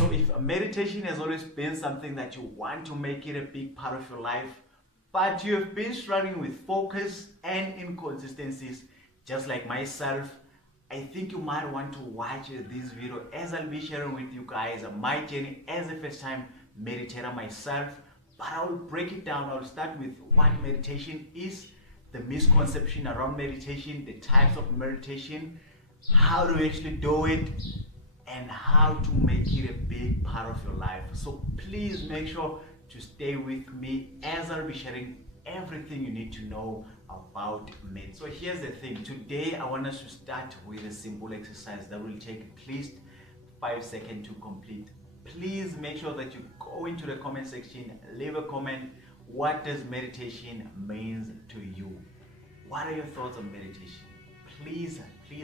So if meditation has always been something that you want to make it a big part of your life, but you have been struggling with focus and inconsistencies, just like myself, I think you might want to watch this video as I'll be sharing with you guys my journey as a first time meditator myself. But I will break it down. I'll start with what meditation is, the misconception around meditation, the types of meditation, how to actually do it, and how to make it a big part of your life. So please make sure to stay with me as I'll be sharing everything you need to know about med. So here's the thing. Today I want us to start with a simple exercise that will take at least 5 seconds to complete. Please make sure that you go into the comment section, leave a comment. What does meditation mean to you? What are your thoughts on meditation? Please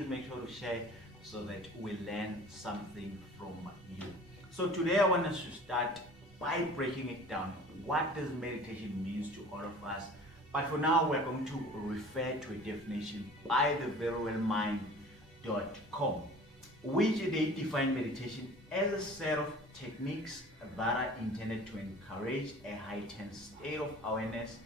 make sure to share so that we learn something from you. So today I want us to start by breaking it down. What does meditation mean to all of us? But for now, we're going to refer to a definition by the verywellmind.com, which they define meditation as a set of techniques that are intended to encourage a heightened state of awareness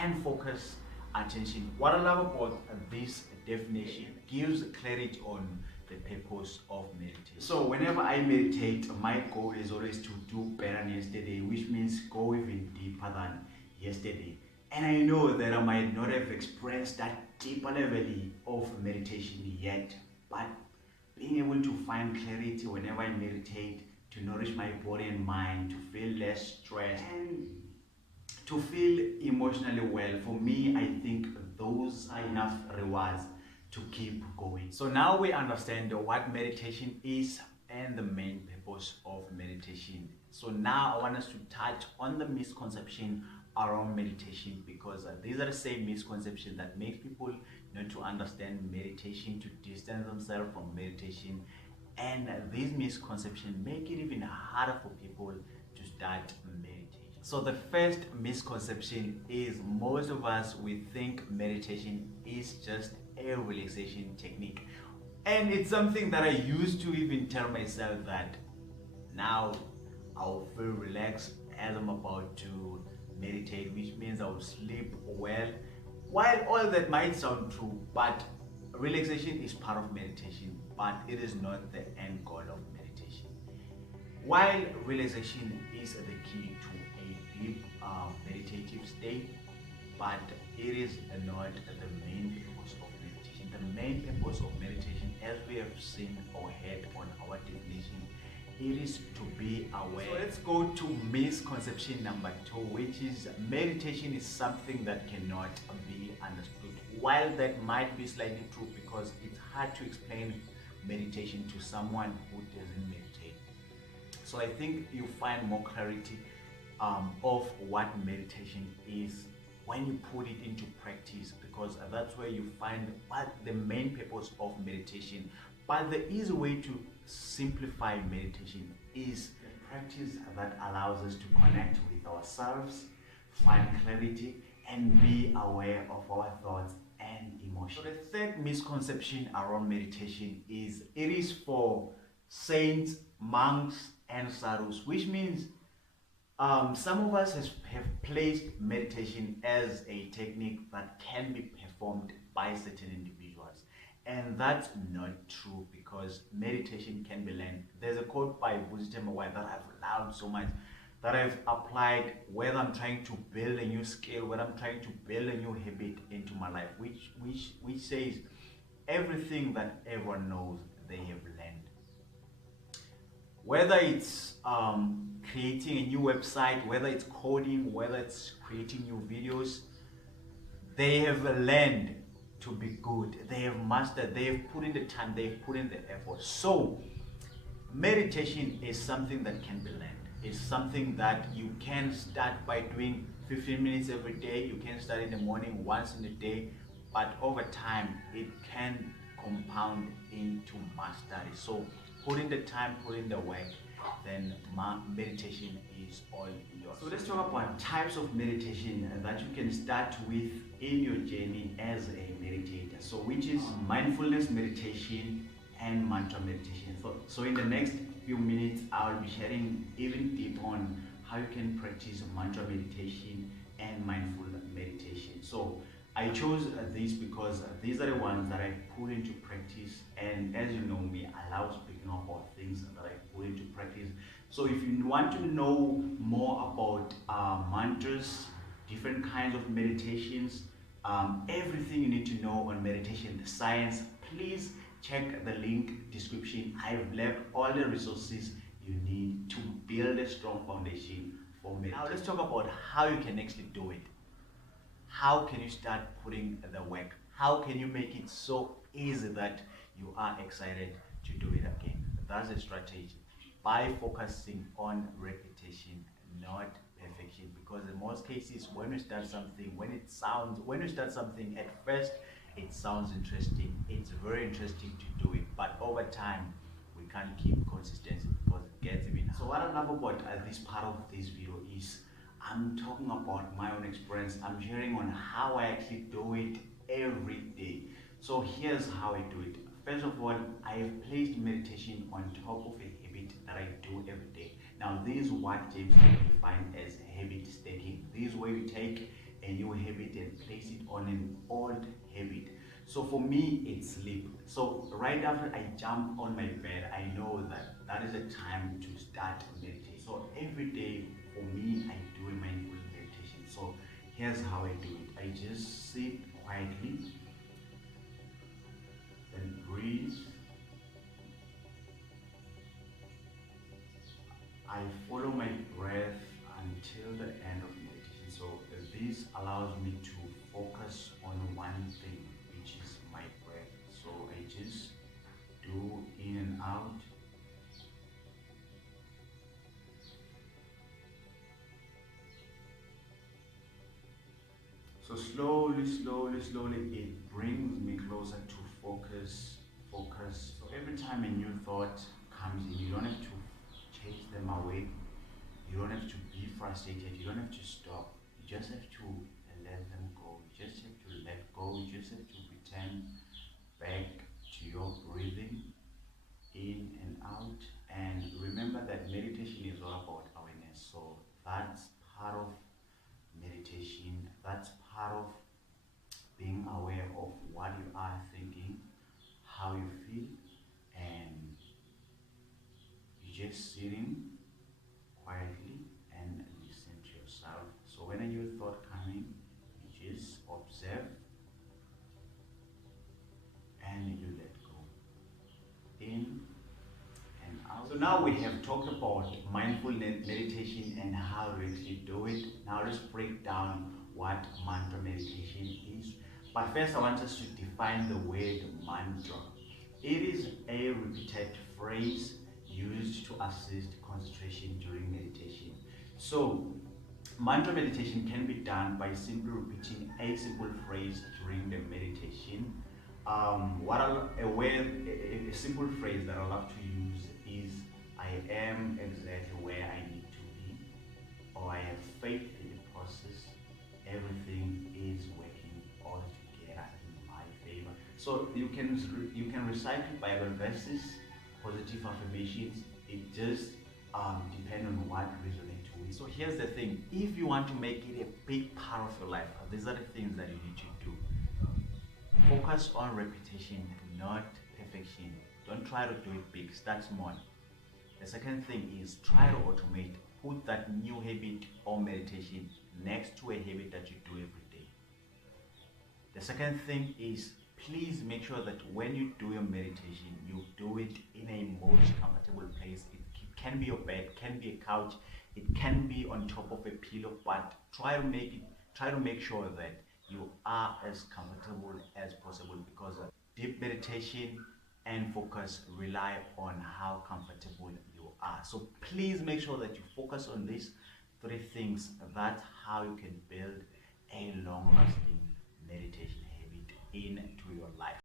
and focus attention. What I love about this definition gives clarity on the purpose of meditation. So whenever I meditate, my goal is always to do better than yesterday, which means go even deeper than yesterday. And I know that I might not have expressed that deeper level of meditation yet, but being able to find clarity whenever I meditate, to nourish my body and mind, to feel less stressed, and to feel emotionally well, for me, I think those are enough rewards to keep going. So now we understand what meditation is and the main purpose of meditation. So now I want us to touch on the misconception around meditation, because these are the same misconceptions that make people not to understand meditation, to distance themselves from meditation, and these misconceptions make it even harder for people to start meditation. So the first misconception is most of us, we think meditation is just a relaxation technique, and it's something that I used to even tell myself that now I'll feel relaxed as I'm about to meditate, which means I'll sleep well. While all that might sound true, but relaxation is part of meditation, but it is not the end goal of meditation. While relaxation is the key to a deep meditative state, but it is not the main purpose of meditation. The main purpose of meditation, as we have seen or heard on our definition, it is to be aware. So let's go to misconception number 2, which is meditation is something that cannot be understood. While that might be slightly true, because it's hard to explain meditation to someone who doesn't meditate. So I think you find more clarity of what meditation is when you put it into practice, because that's where you find what the main purpose of meditation. But the easy way to simplify meditation is a practice that allows us to connect with ourselves, find clarity, and be aware of our thoughts and emotions. So the third misconception around meditation is it is for saints, monks, and sadhus, which means some of us have placed meditation as a technique that can be performed by certain individuals. And that's not true, because meditation can be learned. There's a quote by Buddhist that I've loved so much, that I've applied whether I'm trying to build a new skill, whether I'm trying to build a new habit into my life, which says everything that everyone knows they have learned. Whether it's creating a new website, whether it's coding, whether it's creating new videos, they have learned to be good. They have mastered, they have put in the time, they have put in the effort. So meditation is something that can be learned. It's something that you can start by doing 15 minutes every day. You can start in the morning, once in a day, but over time it can compound into mastery. So put in the time, put in the work, then meditation is all yours. So let's talk about types of meditation that you can start with in your journey as a meditator. So which is mindfulness meditation and mantra meditation. So in the next few minutes, I'll be sharing even deep on how you can practice mantra meditation and mindful meditation. So I chose these because these are the ones that I put into practice, and as you know me, I love speaking about things that I put into practice. So if you want to know more about mantras, different kinds of meditations, everything you need to know on meditation, the science, please check the link description. I've left all the resources you need to build a strong foundation for meditation. Now let's talk about how you can actually do it. How can you start putting the work? How can you make it so easy that you are excited to do it again? That's a strategy. By focusing on repetition, not perfection. Because in most cases, when you start something, when you start something at first, it sounds interesting. It's very interesting to do it, but over time, we can't keep consistency because it gets even hard. So what I love about this part of this video is I'm talking about my own experience. I'm sharing on how I actually do it every day. So here's how I do it. First of all, I have placed meditation on top of a habit that I do every day. Now, this is what James defined as habit stacking. This is where you take a new habit and place it on an old habit. So for me, it's sleep. So right after I jump on my bed, I know that that is a time to start meditating. So every day for me, I do a mindful meditation. So here's how I do it. I just sit quietly, then breathe. I follow my breath until the end of meditation. So this allows me to focus on one thing, which is my breath. So I just do in and out. So slowly, it brings me closer to focus. So every time a new thought comes in, you don't have to chase them away. You don't have to be frustrated. You don't have to stop. You just have to let them go. You just have to let go. You just have to return back to your breathing in and out. And remember that meditation is all about awareness. So that's part of meditation. That's part of being aware of what you are thinking, how you feel, and you just sitting quietly and listen to yourself. So when a new thought coming, you just observe and you let go. In and out. So now we have talked about mindful meditation and how to actually do it. Now let's break down what mantra meditation is. But first I want us to define the word mantra. It is a repeated phrase used to assist concentration during meditation. So mantra meditation can be done by simply repeating a simple phrase during the meditation. A simple phrase that I love to use is I am exactly where I need to be, or I have faith in the process. Everything is working all together in my favor. So you can recite Bible verses, positive affirmations. It just depends on what resonates with you. So here's the thing: if you want to make it a big part of your life, these are the things that you need to do. Focus on repetition, not perfection. Don't try to do it big, start small. The second thing is try to automate. Put that new habit or meditation next to a habit that you do every day. The second thing is please make sure that when you do your meditation, you do it in a most comfortable place. It can be your bed, can be a couch, it can be on top of a pillow, but try to make sure that you are as comfortable as possible because deep meditation and focus rely on how comfortable you are. So please make sure that you focus on these three things. That's how you can build a long lasting meditation habit into your life.